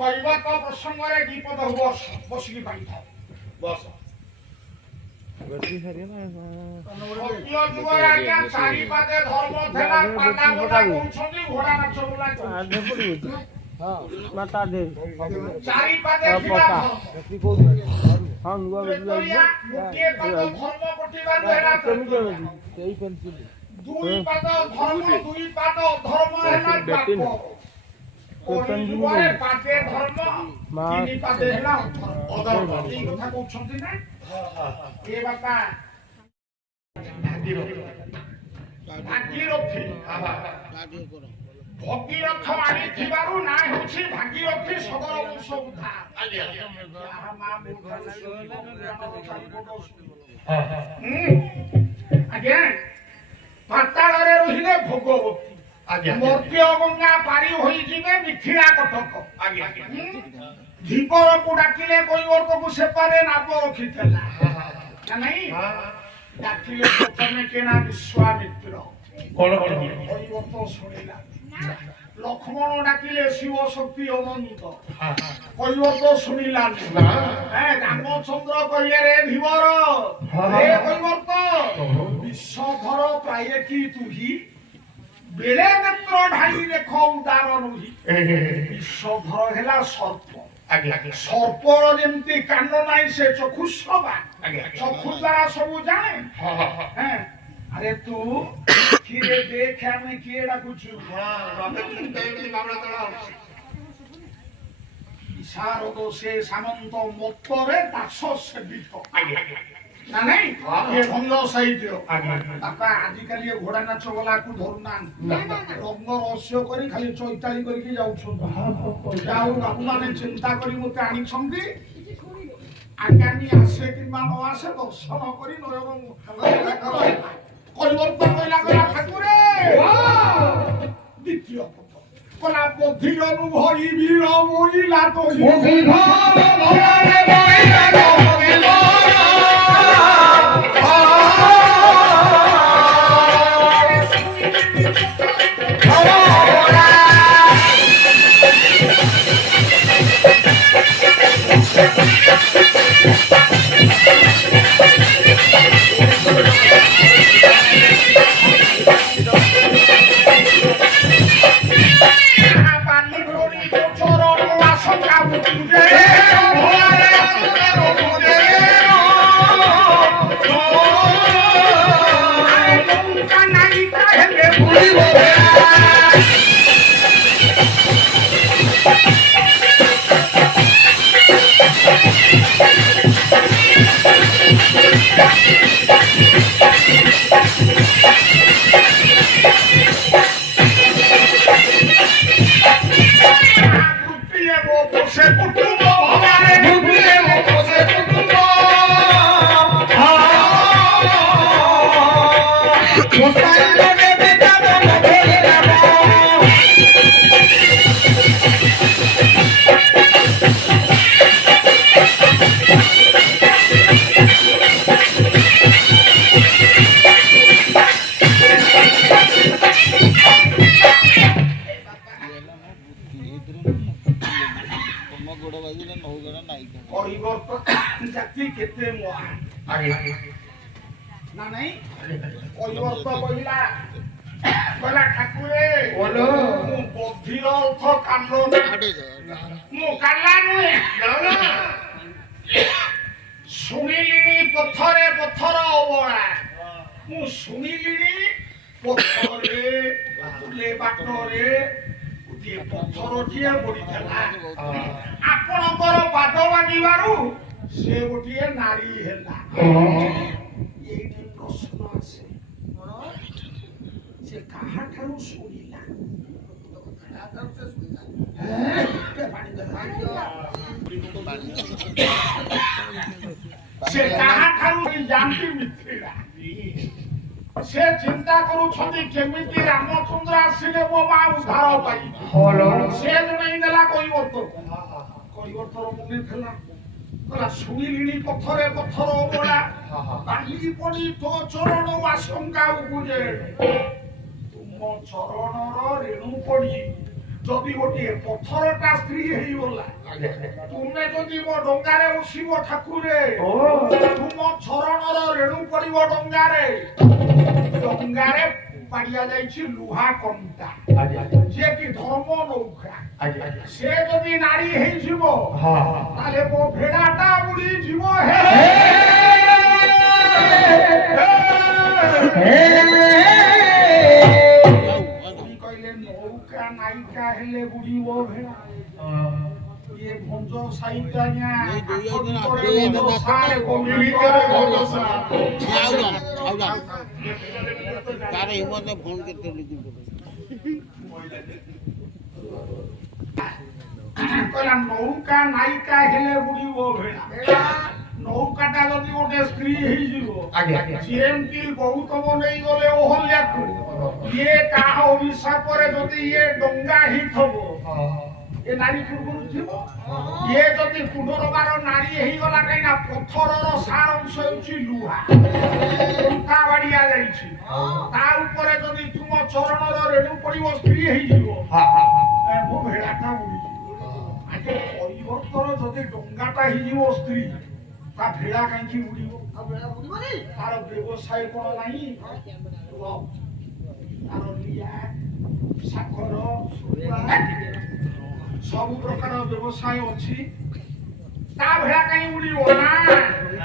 କହିବା ତ ପ୍ରସଙ୍ଗରେ ବିପଦ ବସ ବସିକି ପାଇଥାଉ ବସ ସତ୍ୟ ଯୁଗରେ ଆଜ୍ଞା ଚାରି ପାଦେ ଧର୍ମ ଥିଲା ପାଦା ବୋଲା କହୁଛନ୍ତି ଘୋଡ଼ା ନାଚ ବୋଲା କହୁଛନ୍ତି ଚାରି ପାଦେ ଥିଲା ଗୋଟିଏ ପାଦ ଧର୍ମ କଟିବାରୁ ହେଲା ଦୁଇ ପାଦ ଧର୍ମ ଦୁଇ ପାଦ ଅଧର୍ମ ହେଲା ଯୁଗରେ ପାଦେ ଧର୍ମ ତିନି ପାଦେ ହେଲା ଅଧର୍ମ ଏଇ କଥା କହୁଛନ୍ତି ନା ଏ ବାପା ଭାଗୀରଥୀ ଭଗୀରଥ ଆଣିଥିବାରୁ ନା ହେଉଛି ଭାଗୀରଥୀ ସଦର ବଂଶ ଉଦ୍ଧାର ଆଜ୍ଞା ପାତାଳରେ ରହିଲେ ଭୋଗବତୀ ମର୍ତ୍ତ୍ୟ ଗଙ୍ଗା ପାରି ହୋଇଯିବେ ମିଥିଳା କଟକ ଧୀବରକୁ ଡାକିଲେ କୈବର୍ତ୍ତକୁ ସେପାରେ ନାବ ରଖିଥିଲା ନାଇଁ ଡାକିଲେ ପ୍ରଥମେ କେନା ବିଶ୍ୱାମିତ୍ର କୈବର୍ତ୍ତ ଶୁଣିଲା ଲକ୍ଷ୍ମଣ ଡାକିଲେ ଶିବ ଶକ୍ତି ଅନନ୍ତ କୈବର୍ତ୍ତ ଶୁଣିଲାନି ରାମଚନ୍ଦ୍ର କହିଲେ ରେ ଧୀବର ରେ କୈବର୍ତ୍ତ ବିଶ୍ୱଧର ପ୍ରାୟ କି ତୁହି ବେଳେ ନେତ୍ର ଢାଳି ଦେଖ ଉଦାର ନୁହି ବିଶ୍ୱଧର ହେଲା ସର୍ପ ସର୍ପର ଯେମିତି କାନ ନାହିଁ ସେ ଚକ୍ଷୁସ୍ରବା ଚକ୍ଷୁ ଦ୍ୱାରା ସବୁ ଜାଣେ আরে তু কিরে দেখে আমি কি এটা কুছু ইশারদ সে সামন্ত মত্তরে দাস সেবিত না নাই এ ভঙ্গ সাহিত্য বাপা আজকালি ঘোড়া নাচ গলাকু ধরুনান রঙ্গ রহস্য করে খালি চৈতালি করিকি যাউছন যাও বাপু মানে চিন্তা করি মতে আনিছন্তি আগামী আসে কিংবা ন আসে দর্শন করি নয়ন কৈবর্ত কইলা কইলা ঠাকুরে দ্বিতীয় পদ কলা বুদ্ধি অনুভবী বীর মহিলা তো বুদ্ধি ধর ভরে মহিলা তো জাতি কেতে মহান না নাই কৈবর্ত কইলা কলা ঠাকুরে বলো মু বুদ্ধির অর্থ কান্দ না মু কাল্লা নুহে শুনিলিনি পথরে পথর অবড়া মু শুনিলিনি পথরে বাটুলে বাটরে গোটিଏ ପଥରଟିଏ ପଡ଼ିଥିଲା ଆପଣଙ୍କର ପାଦ ବାଜିବାରୁ ସେ ଗୋଟିଏ ନାରୀ ହେଲା ଏଇଠି ପ୍ରଶ୍ନ ଆସେ ସେ କାହାଠାରୁ ଶୁଣିଲା ସେ କାହାଠାରୁ ଜାଣି ମିଥିଳା ସେ ଚିନ୍ତା କରୁଛନ୍ତି କେମିତି ରାମଚନ୍ଦ୍ର ଆସିଲେ ମୋ ମା ଉଦ୍ଧାର ପାଇ ସେ ଜଣେଇ ଦେଲା কৈବର୍ତ୍ତର ମନେ ଥିଲା କହିଲା ଶୁଣିଲିଣି ପଥରେ ପଥର ଅବଳା ବାଲି ପଡ଼ି ତୋ ଚରଣ ଆଶଙ୍କା ଉପୁଜେ ତୁମ ଚରଣର ରେଣୁ ପଡ଼ି যদি গোটিଏ ପଥରଟା ସ୍ତ୍ରୀ ହେଇଗଲା ତୁମେ ଯଦି ମୋ ଡଙ୍ଗାରେ ବସିବ ଠାକୁରେ ତୁମ ଚରଣର ରେଣୁ ପଡିବ ଡଙ୍ଗାରେ ଡଙ୍ଗାରେ ପାଡିଆ ଯାଇଛି ଲୁହା କଣ୍ଟା ଯିଏ କି ଧର୍ମ ନୌକା ସେ ଯଦି ନାରୀ ହେଇଯିବ ତାହେଲେ ମୋ ଭେଡାଟା ବୁଡିଯିବ କହିଲେ ନୌକା ନାୟିକା ହେଲେ ବୁଡିବ ଭେଡା ये भंजो साइटा न्या तारे हिम्मत फोन करते कहला नौका नायिका हेले बुडीबो भेडा नौकाटा जदि गोटे स्त्री हेई जीवो जेमती गौतम नै गले ओहल्याकु ये काहा अभिशाप रे जदि ये डंगा ही थबो ए नारी पूर्वरु थिबो ये जदि पुनरबार नारी हेई गला काइना पत्थरर सार अंश होची लुहा उठा बाडिया जाईछि ता ऊपरे जदि तुम चरणर रेणु पडिबो स्त्री हेई जीवो मो भेडाटा बुडी आजे परिवर्तन जदि डंगाटा हेई जीवो स्त्री ता भेडा कांची बुडीबो आ भेडा बुडीबो नै तार व्यवसाय कोन नाही तार लिया साखर सब प्रकार व्यवसाय अच्छी ता भेड़ा कहीं उड़ीबो ना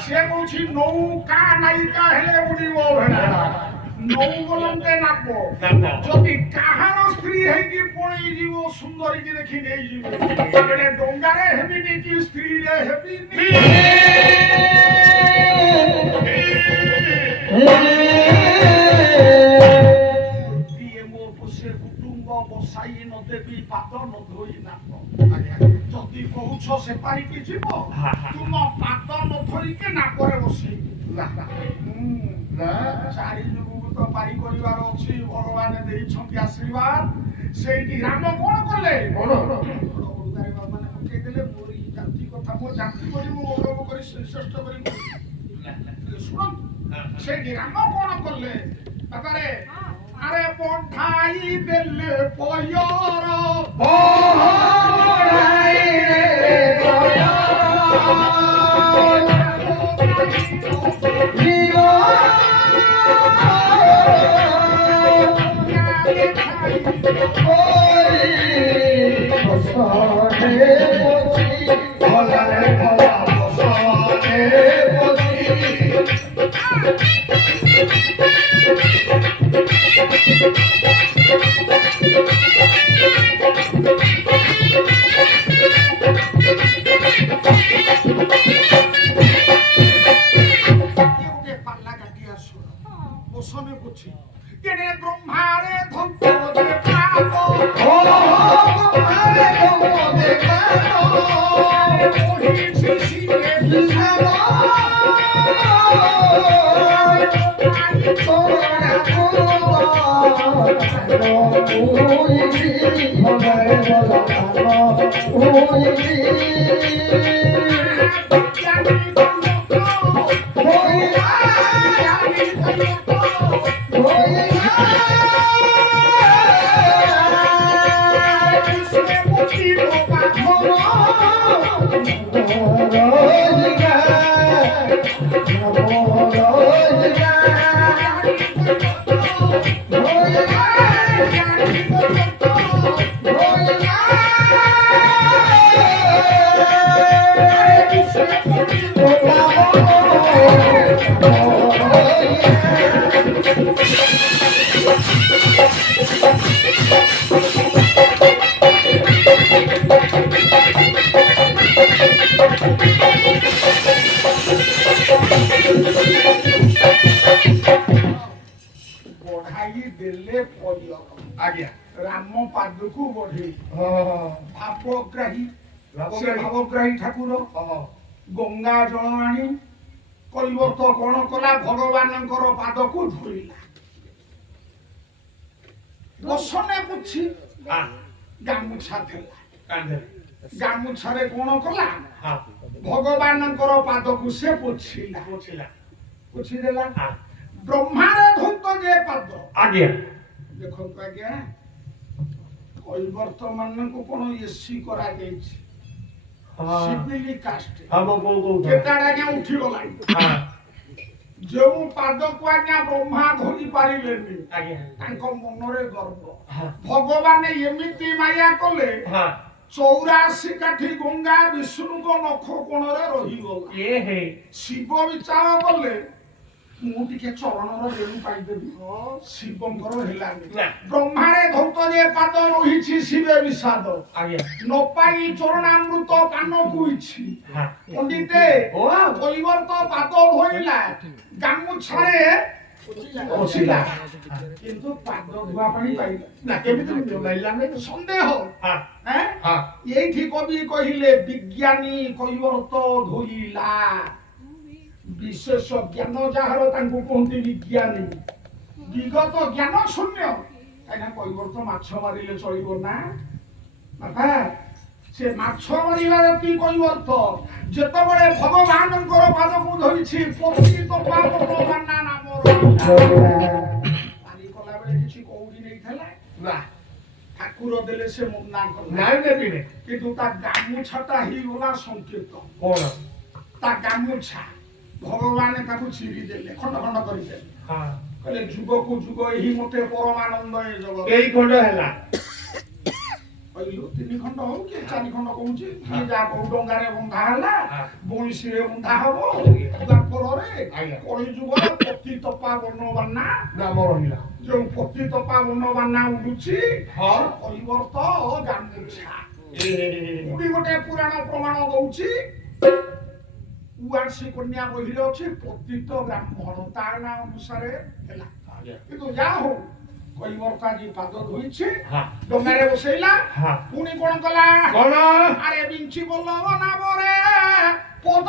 से कहछि नौका नायिका हेले उड़ीबो भेड़ा नौ बोलंते नापो जदि काहार स्त्री है कि पळी जीवो सुंदरी की देखि नै जीवो एबे डंगारे हेबी नि की स्त्री रे हेबी नि बसाई न देवी पाद न धोई नाक जदि कहूछ से पारी की जीव तुम पाद न धोई के नाकरे बसई चारि जुग तो पारी करिवार अछि भगवान देइछंती आशीर्वाद सेठी राम कोन करले कोन उदारी बाबा ने पके देले मोरी जाति कथा मो जाति करी मो गौरव करी श्रेष्ठ करी सुन सेठी राम कोन करले बाबारे अरे पठाई देले पयर पठाई भावग्राही ठाकुर गंगा जल आनी कलिवर्त कौन कला भगवान पाद को धोला बसने पुछि गामुछा गामुछा कौन कला भगवान पाद को से पुछिदेला ब्रह्मांड धूत जे पाद आज्ञा देखो आज्ञा ବର୍ତ୍ତମାନଙ୍କୁ କଣ ଏସି କରାଯାଇଛି ହଁ ସିଭିଲି କାଷ୍ଟ ହଁ ମୋ ବୋଉ କହୁଥିଲା କେତେଟା ଆଜ୍ଞା ଉଠିଗଲାଣି ହଁ ଯେଉଁ ପାଦକୁ ଆଜ୍ଞା ବ୍ରହ୍ମା ଧରି ପାରିଲେନି ଆଜ୍ଞା ତାଙ୍କ ମନରେ ଗର୍ବ ହଁ ଭଗବାନ ଏମିତି ମାୟା କଲେ ହଁ 84 କାଠି ଗଙ୍ଗା ବିଷ୍ଣୁଙ୍କ ନଖ କୋଣରେ ରହିଗଲା ଏ ହେ ଶିବ ବିଚାର କଲେ ମୁଁ ଟିକେ ଚରଣର ରେଣୁ ପାଇଦେବି ଶିବଙ୍କର ହେଲାନି ନା। ବ୍ରହ୍ମାରେ ଧୌତ ଯେ ପାଦ ରହିଛି ଶିବେ ବିଷାଦ ଆଜ୍ଞା ନ ପାଇ ଚରଣାମୃତ ପାନକୁ ଇଛି ହଁ ପଣ୍ଡିତେ ଓ କୈବର୍ତ୍ତ ପାଦ ଧୋଇଲା ଗାମୁଛାରେ ପୋଛିଲା କିନ୍ତୁ ପାଦ ଧୁଆ ପାଣି ପାଇଲା ନା କେମିତି ମିଳିଲାନି ସନ୍ଦେହ ହଁ ଏଁ? ହଁ ଏଇଠି କବି କହିଲେ ବିଜ୍ଞାନୀ କୈବର୍ତ୍ତ ଧୋଇଲା ବିଶେଷ ଜ୍ଞାନ ଯାହାର ତାଙ୍କୁ କୁହନ୍ତି ବିଜ୍ଞାନୀ ବିଗତ ଜ୍ଞାନ ଶୂନ୍ୟ କାହିଁକିନା କୈବର୍ତ୍ତ ମାଛ ମାରିଲେ ଚଳିବ ନା ବାପା ସେ ମାଛ ମାରିବା ଯେତିକି କୈବର୍ତ୍ତ ଯେତେବେଳେ ଭଗବାନଙ୍କର ପାଦକୁ ଧରିଛି ପତିତ ପାବନ ନାମର ପାଣି କଲାବେଳେ କିଛି କଉଡ଼ି ନେଇଥିଲା ନା ଠାକୁର ଦେଲେ ସେ ମନା କଲା ନାଇଁ ଦେବିନି କିନ୍ତୁ ତା ଗାମୁଛାଟା ହେଇଗଲା ସଂକେତ କଣ ତା ଗାମୁଛା ଭଗବାନ ତାକୁ ଚିରି ଦେଲେ ଖଣ୍ଡ ଖଣ୍ଡ କରିଦେଲେ ହଁ କହିଲେ ଯୁଗକୁ ଯୁଗ ଏହି ମତେ ପରମାନନ୍ଦ ଏ ଜଗତ କେଇ ଖଣ୍ଡ ହେଲା କହିଲୁ 3 ଖଣ୍ଡ ହଉ କି 4 ଖଣ୍ଡ କହୁଛି କିଏ ଯାହା କୋଉ ଡଙ୍ଗାରେ ବନ୍ଧା ହେଲା ବଇଁଶୀରେ ବନ୍ଧା ହବ ଦ୍ୱାପରରେ ଆଜ୍ଞା। କଳି ଯୁଗରେ ପତି ତପା ବର୍ଣ୍ଣବାନା ନାମ ରହିଲା ଯୋଉ ପତି ତପା ବର୍ଣ୍ଣବାନା ଉଡୁଛି ହଁ। ପରିବର୍ତ୍ତ ଗାମୁଛା ଏ ପୁଣି ଗୋଟେ ପୁରାଣ ପ୍ରମାଣ ଦଉଛି ଉଆସି କନ୍ୟା ବହିରେ ଅଛି ପତିତ ବ୍ରାହ୍ମଣ ତା ନାଁ ଅନୁସାରେ ହେଲା ଆଜ୍ଞା କିନ୍ତୁ ଯାହା ହଉ କୈବର୍ତ୍ତ ଆଜି ପାଦ ଧୋଇଛି ହଁ ଡଙ୍ଗାରେ ବସେଇଲା ହଁ ପୁଣି କଣ କଲା କଣ ଆରେ ବିଞ୍ଚି ବଲ୍ଲଭ ନାମରେ ପଦ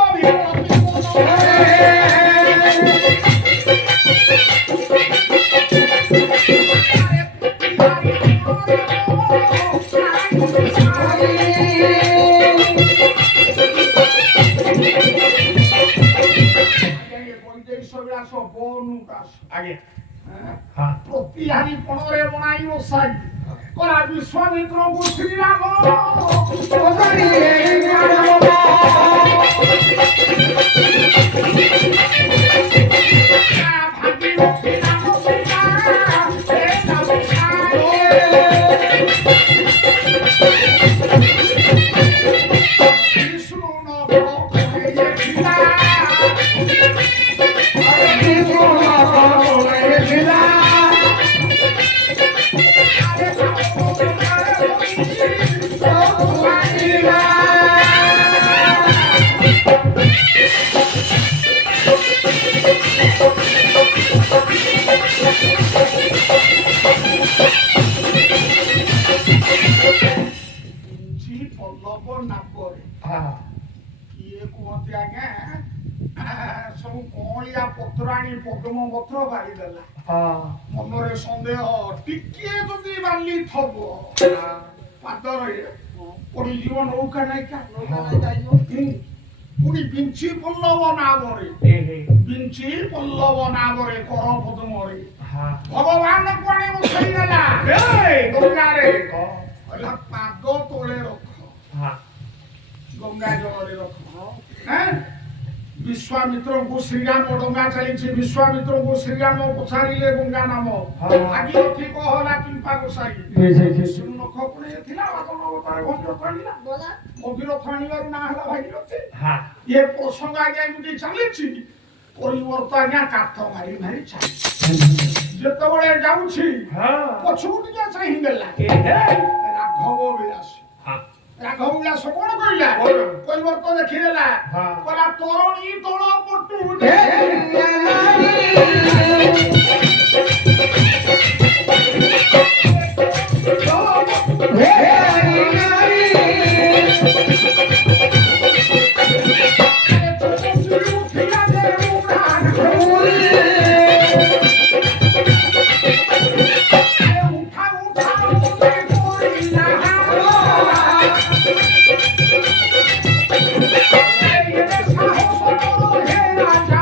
ଆଜ୍ଞା ହଁ ପ୍ରତିହାରୀ ପଣରେ ବଣାଇ ବସାଇ କଲା ବିଶ୍ୱାମିତ୍ରଙ୍କୁ ଶ୍ରୀରାମ ଭାଗୀରଥୀ ନାମ ସୀତା ହେ ନାମ ବିଷ୍ଣୁ ନବ ଥିଲା ପଲ୍ଲବ ନାବରେ ହଁ କିଏ କୁହନ୍ତି ଆଜ୍ଞା ସବୁ କଅଁଳିଆ ପତ୍ରାଣୀ ପଦ୍ମ ପତ୍ର ବାରିଦେଲା ହଁ ମନରେ ସନ୍ଦେହ ଟିକିଏ ଯଦି ବାଲି ଥବ ପାଦରେ ପଡ଼ିଯିବ ନୌକା ନାଇକା ପୁଣି ବିଞ୍ଚି ପଲ୍ଲବ ନାବରେ ଏ ହେ ବିଞ୍ଚି ପଲ୍ଲବ ନାବରେ କର ପଦ୍ମରେ ହଁ ଭଗବାନଙ୍କୁ ଆଣି ବସେଇ ଦେଲା ଗଙ୍ଗାରେ କହିଲା ପାଦ ତଳେ ରଖ ହଁ ଗଙ୍ଗା ଜଳରେ ରଖ ବିଶ୍ୱାମିତ୍ରଙ୍କୁ ଶ୍ରୀରାମ ଡଙ୍ଗା ଚାଲିଛି ବିଶ୍ୱାମିତ୍ରଙ୍କୁ ଶ୍ରୀରାମ ପଚାରିଲେ ଗଙ୍ଗା ନାମ ଭାଗୀରଥୀ କହଲା କିମ୍ପା ଗୋସାଇ ବିଷ୍ଣୁ ନଖ ପୁଣି ଥିଲା ବାଦନ ଅବତାରେ ଭଗୀରଥ ଆଣିଲା ଭଗୀରଥ ଆଣିବାରୁ ନାଁ ହେଲା ଭାଗୀରଥୀ ହଁ ଏ ପ୍ରସଙ୍ଗ ଆଜ୍ଞା ଏମିତି ଚାଲିଛି ପରିବର୍ତ୍ତ ଆଜ୍ଞା କାଠ ମାରି ମାରି ଚାଲିଛି ଯେତେବେଳେ ଯାଉଛି ହଁ ପଛକୁ ଟିକେ ଚାହିଁ ଦେଲା ଏ ହେ ରାଘବ ବିଳାସ ହଁ ରାଘବ ବିଳାସ କଣ କହିଲା କଣ? ପରିବର୍ତ୍ତ ଦେଖିଦେଲା ହଁ। କହିଲା ତରଣୀ ତଳ ପଟୁ সাহস হে রাজা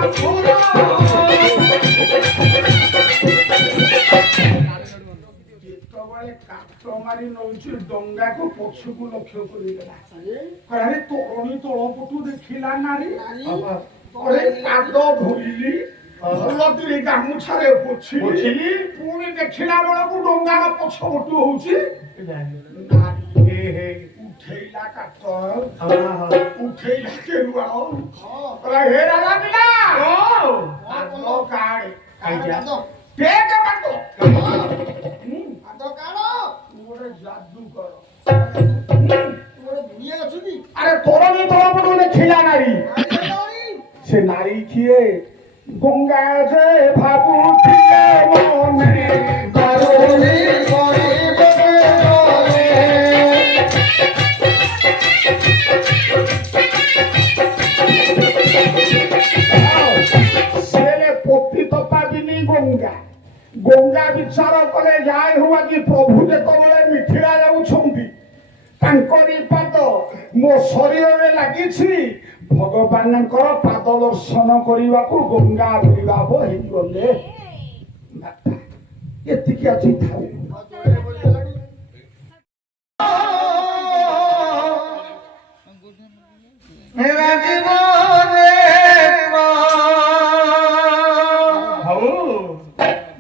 ମାରି ନଉଛି ଡଙ୍ଗାକୁ ପଛକୁ ଲକ୍ଷ୍ୟ କରିଦେଲା ଆରେ ତରଣୀ ତଳ ପଟୁ ଦେଖିଲା ନାରୀ ଗୋଟେ ପାଦ ଧରିଲି ଭଲକିରି ଗାମୁଛାରେ ପୋଛିଲି ପୁଣି ଦେଖିଲା ବେଳକୁ ଡଙ୍ଗାର ପଛ ପଟୁ ହଉଛି ଉଠେଇଲା କାଠ ଉଠେଇଲା କେରୁଆ ହେ ରାଜା ପିଲା ପାଦ କାଢେ ଟେକ ପାଦ ଗୋଟେ ଯାଦୁ କର ଆରେ ତୋରଣୀ ତଳ ପଟୁ ଦେଖିଲା ନାରୀ ସେ ନାରୀ କିଏ গঙ্গা যে ভাবুছিলে মনে করুণী করিবে ছেলে পতিত পাবিনি গঙ্গা গঙ্গা বিচার কলে যাই হুয়া কি প্রভু যেতବେଳେ মিথিলা যাଉଛନ୍ତି ତାଙ୍କରି ପାଦ ମୋ ଶରୀରରେ ଲାଗିଛି ଭଗବାନଙ୍କର ପାଦ ଦର୍ଶନ କରିବାକୁ ଗଙ୍ଗା ବିଭାବ ହେଇଗଲେ ଏତିକି ଆଜି ଥାଉ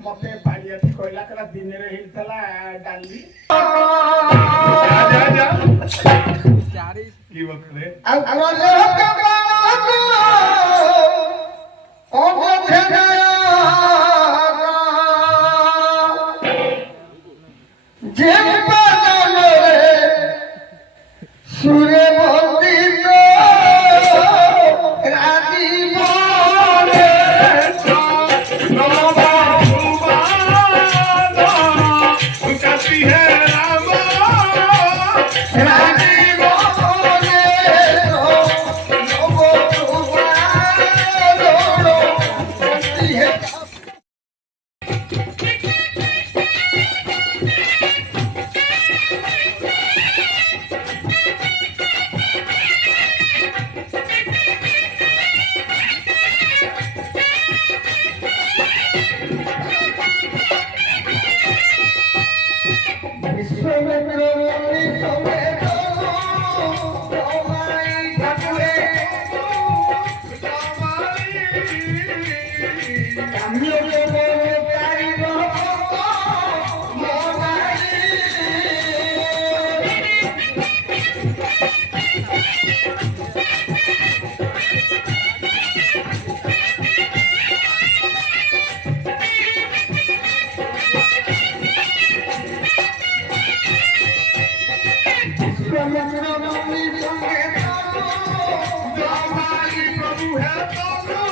ମତେ ବାଡ଼ିଆଟି କହିଲା କହିଲା ଦିନରେ ହେଇଥିଲା ଡାଲି কি বলতে সুরে বন্দিত প্রভু হে প্রভু